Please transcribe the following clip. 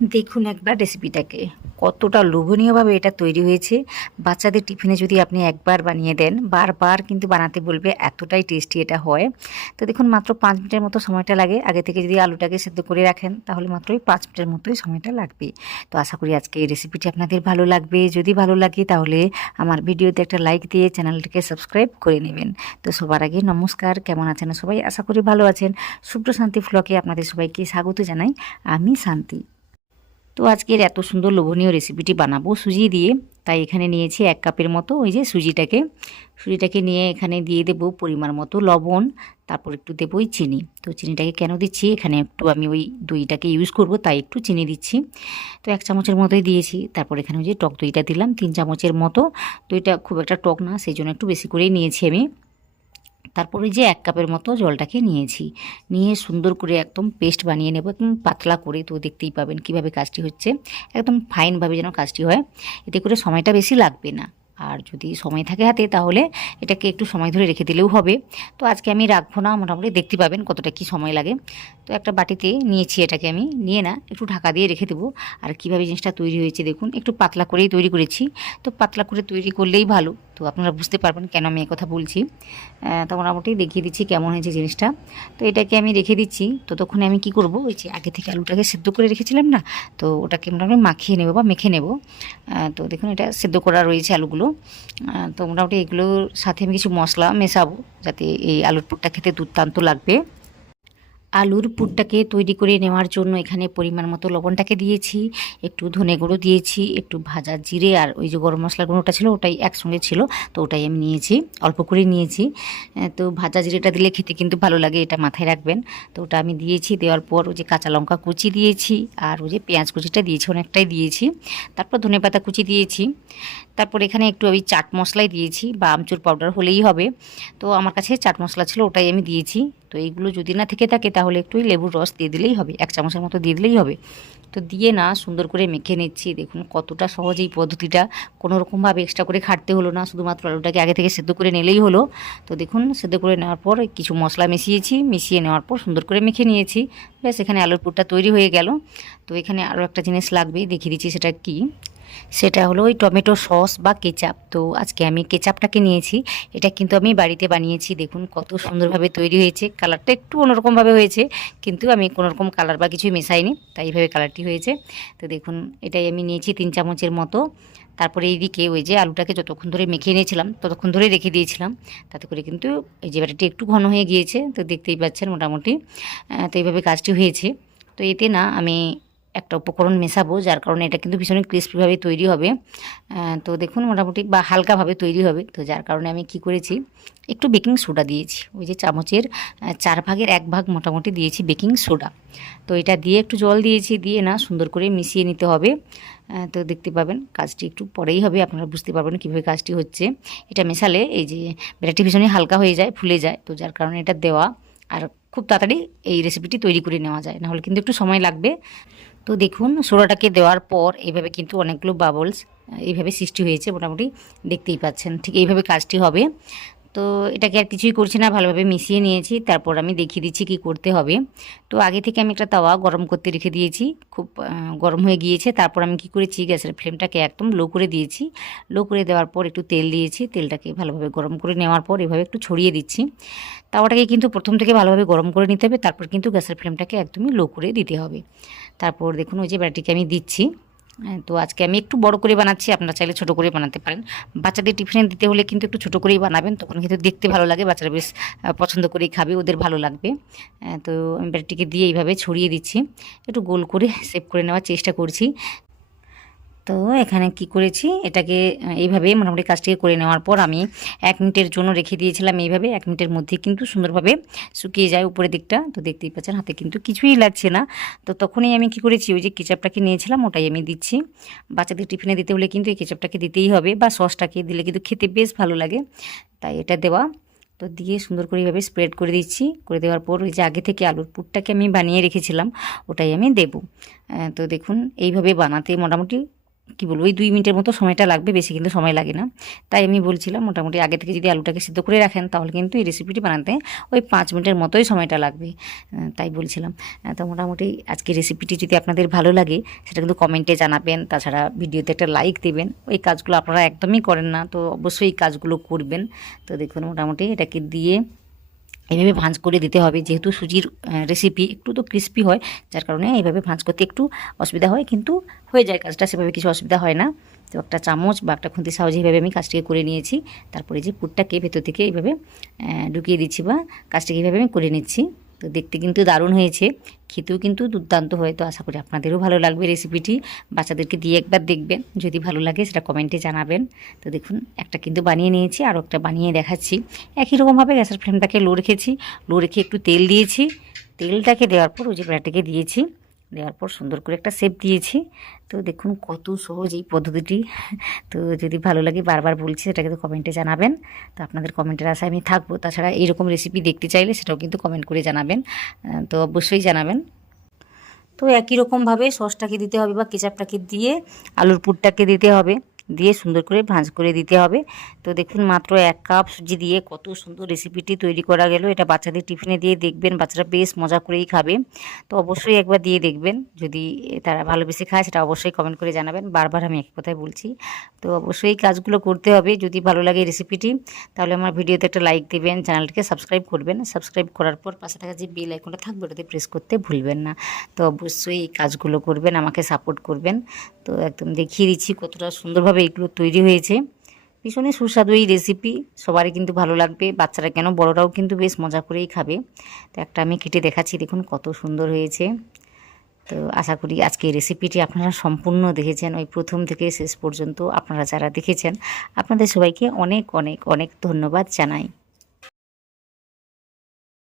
দেখুন একবার রেসিপিটাকে কতটা লোভনীয়ভাবে এটা তৈরি হয়েছে। বাচ্চাদের টিফিনে যদি আপনি একবার বানিয়ে দেন, বারবার কিন্তু বানাতে বলবে এতটাই টেস্টি এটা হয়। তো দেখুন মাত্র পাঁচ মিনিটের মতো সময়টা লাগে। আগে থেকে যদি আলুটাকে সেদ্ধ করে রাখেন, তাহলে মাত্র ওই পাঁচ মিনিটের মতোই সময়টা লাগবে। তো আশা করি আজকে এই রেসিপিটি আপনাদের ভালো লাগবে। যদি ভালো লাগে, তাহলে আমার ভিডিওতে একটা লাইক দিয়ে চ্যানেলটিকে সাবস্ক্রাইব করে নেবেন। তো সবার আগে নমস্কার, কেমন আছেন সবাই? আশা করি ভালো আছেন। শুভ্র শান্তি ফ্লকে আপনাদের সবাইকে স্বাগত জানাই। আমি শান্তি। তো আজকের এত সুন্দর লোভনীয় রেসিপিটি বানাবো সুজি দিয়ে। তাই এখানে নিয়েছি এক কাপের মতো ওই যে সুজিটাকে। সুজিটাকে নিয়ে এখানে দিয়ে দেব পরিমাণ মতো লবণ, তারপর একটু দেবো ওই চিনি। তো চিনিটাকে কেন দিচ্ছি? এখানে একটু আমি ওই দইটাকে ইউজ করব, তাই একটু চিনি দিচ্ছি। তো এক চামচের মতোই দিয়েছি, তারপর এখানে ওই যে টক দইটা দিলাম, তিন চামচের মতো। দইটা খুব একটা টক না সেই জন্য একটু বেশি করেই নিয়েছি আমি। তারপরে যে এক কাপের মতো জলটাকে নিয়েছি। নিয়ে সুন্দর করে একদম পেস্ট বানিয়ে নেব একদম পাতলা করে তো দেখতেই পাবেন কীভাবে কাজটি হচ্ছে। একদম ফাইনভাবে যেন কাজটি হয়। এতে করে সময়টা বেশি লাগবে না। আর যদি সময় থাকে হাতে তাহলে এটাকে একটু সময় ধরে রেখে দিলেও হবে। তো আজকে আমি রাখব না, মোটামুটি দেখতে পাবেন কতটা কি সময় লাগে। তো একটা বাটিতে নিয়েছি এটাকে আমি। নিয়ে না, একটু ঢাকা দিয়ে রেখে দেবো। আর কীভাবে জিনিসটা তৈরি হয়েছে দেখুন, একটু পাতলা করেই তৈরি করেছি। তো পাতলা করে তৈরি করলেই ভালো। তো আপনারা বুঝতে পারবেন কেন আমি কথা বলছি। তো মোটামুটি দেখিয়ে দিচ্ছি কেমন হয়েছে জিনিসটা। তো এটাকে আমি রেখে দিচ্ছি। ততক্ষণে আমি কি করব? ওই যে আগে থেকে আলুটাকে সেদ্ধ করে রেখেছিলাম না, তো ওটাকে মোটামুটি মাখিয়ে নেব বা মেখে নেব। তো দেখুন এটা সেদ্ধ করা রয়েছে আলুগুলো। তো মোটামুটি এগুলোর সাথে আমি কিছু মশলা মেশাবো, যাতে এই আলুর পুরটা খেতে দুর্দান্ত লাগবে। আলুর পুরটাকে তৈরি করে নেওয়ার জন্য এখানে পরিমাণ মতো লবণটাকে দিয়েছি, একটু ধনে গুঁড়ো দিয়েছি, একটু ভাজা জিরে আর ওই যে গরম মশলা গুঁড়োটা ছিল ওটাই একসঙ্গে ছিল, তো ওটাই আমি নিয়েছি, অল্প করে নিয়েছি। তো ভাজা জিরেটা দিলে খেতে কিন্তু ভালো লাগে, এটা মাথায় রাখবেন। তো ওটা আমি দিয়েছি, দেওয়ার পর ওই যে কাঁচা লঙ্কা কুচি দিয়েছি আর ওই যে পেঁয়াজ কুচিটা দিয়েছি, অনেকটাই দিয়েছি। তারপর ধনে পাতা কুচি দিয়েছি। তারপর এখানে একটু ওই চাট মশলাই দিয়েছি, বা আমচুর পাউডার হলেই হবে। তো আমার কাছে চাট মশলা ছিল ওটাই আমি দিয়েছি। তো এইগুলো যদি না থেকে থাকে তাহলে একটু লেবুর রস দিয়ে দিলেই হবে। এক চামচের মতো দিয়ে দিলেই হবে। তো দিয়ে না সুন্দর করে মেখে নিচ্ছি। দেখুন কতটা সহজ এই পদ্ধতিটা। কোনো রকমভাবে এক্সট্রা করে খাটতে হলো না। শুধুমাত্র আলুটাকে আগে থেকে সেদ্ধ করে নিলেই হলো। তো দেখুন সেদ্ধ করে নেওয়ার পর কিছু মশলা মিশিয়েছি। মিশিয়ে নেওয়ার পর সুন্দর করে মেখে নিয়েছি। ব্যাস এখানে আলুর পুরটা তৈরি হয়ে গেল। তো এখানে আরও একটা জিনিস লাগবে। দেখিয়ে দিচ্ছি সেটা কি। সেটা হলো ওই টমেটো সস বা কেচাপ। তো আজকে আমি কেচাপটাকে নিয়েছি। এটা কিন্তু আমি বাড়িতে বানিয়েছি। দেখুন কত সুন্দরভাবে তৈরি হয়েছে। কালারটা একটু অন্যরকমভাবে হয়েছে, কিন্তু আমি কোনোরকম কালার বা কিছুই মেশাইনি, তাই এইভাবে কালারটি হয়েছে। তো দেখুন, এটাই আমি নিয়েছি তিন চামচের মতো। তারপরে এইদিকে ওই যে আলুটাকে যতক্ষণ ধরে মেখে নিয়েছিলাম, ততক্ষণ ধরে রেখে দিয়েছিলাম। তাতে করে কিন্তু এই যে ব্যাটারটি একটু ঘন হয়ে গিয়েছে, তো দেখতেই পাচ্ছেন মোটামুটি তো এইভাবে কাজটি হয়েছে। তো এতে না আমি একটা উপকরণ মেশাবো, যার কারণে এটা কিন্তু ভীষণ ক্রিস্পিভাবে তৈরি হবে। তো দেখুন মোটামুটি বা হালকাভাবে তৈরি হবে। তো যার কারণে আমি কি করেছি, একটু বেকিং সোডা দিয়েছি। ওই যে চামচের চার ভাগের এক ভাগ মোটামুটি দিয়েছি বেকিং সোডা তো এটা দিয়ে একটু জল দিয়েছি, দিয়ে না সুন্দর করে মিশিয়ে নিতে হবে। তো দেখতে পাবেন কাজটি একটু পরেই হবে, আপনারা বুঝতে পারবেন কীভাবে কাজটি হচ্ছে। এটা মেশালে এই যে ব্যাটারটি ভীষণই হালকা হয়ে যায়, ফুলে যায়। তো যার কারণে এটা দেওয়া, আর খুব তাড়াতাড়ি এই রেসিপিটি তৈরি করে নেওয়া যায়। নাহলে কিন্তু একটু সময় লাগবে। তো দেখুন সোডাটাকে দেওয়ার পর এইভাবে কিন্তু অনেকগুলো বাবলস এইভাবে সৃষ্টি হয়েছে মোটামুটি দেখতেই পাচ্ছেন। ঠিক এইভাবে কাজটি হবে। তো এটাকে আর কিছুই করছি না, ভালোভাবে মিশিয়ে নিয়েছি। তারপর আমি দেখিয়ে দিচ্ছি কি করতে হবে। তো আগে থেকে আমি একটা তাওয়া গরম করতে রেখে দিয়েছি। খুব গরম হয়ে গিয়েছে। তারপর আমি কি করেছি, গ্যাসের ফ্লেমটাকে একদম লো করে দিয়েছি। লো করে দেওয়ার পর একটু তেল দিয়েছি। তেলটাকে ভালোভাবে গরম করে নেওয়ার পর এভাবে একটু ছড়িয়ে দিচ্ছি। তাওয়াটাকে কিন্তু প্রথম থেকে ভালোভাবে গরম করে নিতে হবে। তারপর কিন্তু গ্যাসের ফ্লেমটাকে একদমই লো করে দিতে হবে। তারপর দেখুন ওই যে ব্যাটারিকে আমি দিচ্ছি। হ্যাঁ, তো আজকে আমি একটু বড় করে বানাচ্ছি আপনারা চাইলে ছোট করে বানাতে পারেন। বাচ্চাদের টিফিনে দিতে হলে কিন্তু একটু ছোট করেই বানাবেন তখন কিন্তু দেখতে ভালো লাগে বাচ্চারা বেশ পছন্দ করেই খাবে ওদের ভালো লাগবে। তো আমি ব্যাটারিটিকে দিয়ে এইভাবে ছড়িয়ে দিচ্ছি একটু গোল করে সেভ করে নেওয়ার চেষ্টা করছি। তো এখানে কি করেছি? এটাকে, এইভাবে মোটামুটি কাজটিকে করে নেওয়ার পর আমি এক মিনিটের জন্য রেখে দিয়েছিলাম এইভাবে। এক মিনিটের মধ্যে কিন্তু সুন্দরভাবে শুকিয়ে যায় উপরের দিকটা। তো দেখতেই পাচ্ছেন, হাতে কিন্তু কিছুই লাগছে না। তো তখনই আমি কি করেছি, ওই যে কেচাপটাকে নিয়েছিলাম, ওটাই আমি দিচ্ছি। বাচ্চাদের টিফিনে দিতে হলে কিন্তু এই কেচাপটাকে দিতেই হবে বা সসটাকে দিলে কিন্তু খেতে বেশ ভালো লাগে। তাই এটা দেওয়া। তো দিয়ে সুন্দর করে এইভাবে স্প্রেড করে দিচ্ছি। করে দেওয়ার পর ওই যে আগে থেকে আলুর পুরটাকে আমি বানিয়ে রেখেছিলাম, ওটাই আমি দেব। তো দেখুন, এইভাবে বানাতে মোটামুটি কী বলব ওই দুই মিনিটের মতো সময়টা লাগবে, বেশি কিন্তু সময় লাগে না। তাই আমি বলছিলাম, মোটামুটি আগে থেকে যদি আলুটাকে সিদ্ধ করে রাখেন, তাহলে কিন্তু এই রেসিপিটি বানাতে ওই পাঁচ মিনিটের মতোই সময়টা লাগবে। তাই বলছিলাম। তো মোটামুটি আজকে রেসিপিটি যদি আপনাদের ভালো লাগে, সেটা কিন্তু কমেন্টে জানাবেন, তাছাড়া ভিডিওতে একটা লাইক দেবেন। ওই কাজগুলো আপনারা একদমই করেন না, তো অবশ্যই এই কাজগুলো করবেন। তো দেখুন, মোটামুটি এটাকে দিয়ে এইভাবে ভাঁজ করে দিতে হবে। যেহেতু সুজির রেসিপি একটু তো ক্রিস্পি হয়, যার কারণে এইভাবে ভাঁজ করতে একটু অসুবিধা হয়, কিন্তু হয়ে যায় কাজটা, সেভাবে কিছু অসুবিধা হয় না। তো একটা চামচ বা একটা খুঁতি সাহায্যে এইভাবে আমি কাজটিকে করে নিয়েছি। তারপরে যে পুরটাকে ভেতর থেকে এইভাবে ঢুকিয়ে দিচ্ছি বা কাজটিকে এইভাবে আমি করে নিচ্ছি। তো দেখতে কিন্তু দারুণ হয়েছে। খেতেও কিন্তু দুর্দান্ত হয়, তো আশা করি আপনাদেরও ভালো লাগবে রেসিপিটি বাচ্চাদেরকে দিয়ে একবার দেখবেন, যদি ভালো লাগে সেটা কমেন্টে জানাবেন। তো দেখুন, একটা কিন্তু বানিয়ে নিয়েছি আর একটা বানিয়ে দেখাচ্ছি। একই রকমভাবে গ্যাসের ফ্লেমটাকে লো রেখেছি, লো রেখে একটু তেল দিয়েছি। তেলটাকে দেওয়ার পর ওই যে প্যাটাকে দিয়েছি। দেওয়ার পর সুন্দর করে একটা শেপ দিয়েছি। তো দেখুন কত সহজ এই পদ্ধতিটি। তো যদি ভালো লাগে বারবার বলছি, সেটা কিন্তু কমেন্টে জানাবেন। তো আপনাদের কমেন্টের আশায় আমি থাকব। তাছাড়া এইরকম রেসিপি দেখতে চাইলে সেটাও কিন্তু কমেন্ট করে জানাবেন। তো অবশ্যই জানাবেন। তো একই রকমভাবে সসটাকে দিতে হবে বা কেচাপটাকে দিয়ে আলুর পুরটাকে দিতে হবে। দিয়ে সুন্দর করে ভাঁজ করে দিতে হবে। তো দেখুন, মাত্র এক কাপ সুজি দিয়ে কত সুন্দর রেসিপিটি তৈরি করা গেল। এটা বাচ্চাদের টিফিনে দিয়ে দেখবেন, বাচ্চারা বেশ মজা করেই খাবে। তো অবশ্যই একবার দিয়ে দেখবেন। যদি তারা ভালোবেসে খায়, সেটা অবশ্যই কমেন্ট করে জানাবেন। বারবার আমি এক কথাই বলছি। তো অবশ্যই কাজগুলো করতে হবে। যদি ভালো লাগে রেসিপিটি তাহলে আমার ভিডিওতে একটা লাইক দেবেন চ্যানেলটিকে সাবস্ক্রাইব করবেন। সাবস্ক্রাইব করার পর পাশে থাকা যে বেল আইকনটা থাকবে, ওটাতে প্রেস করতে ভুলবেন না। তো অবশ্যই এই কাজগুলো করবেন, আমাকে সাপোর্ট করবেন। তো একদম দেখিয়ে দিচ্ছি কতটা সুন্দরভাবে এগুলো তৈরি হয়েছে। ভীষণই সুস্বাদু এই রেসিপি সবারই কিন্তু ভালো লাগবে। বাচ্চারা কেন, বড়রাও কিন্তু বেশ মজা করেই খাবে। তো একটা আমি কেটে দেখাচ্ছি, দেখুন কত সুন্দর হয়েছে। তো আশা করি আজকে এই রেসিপিটি আপনারা সম্পূর্ণ দেখেছেন। ওই প্রথম থেকে শেষ পর্যন্ত আপনারা যারা দেখেছেন, আপনাদের সবাইকে অনেক অনেক অনেক ধন্যবাদ জানাই।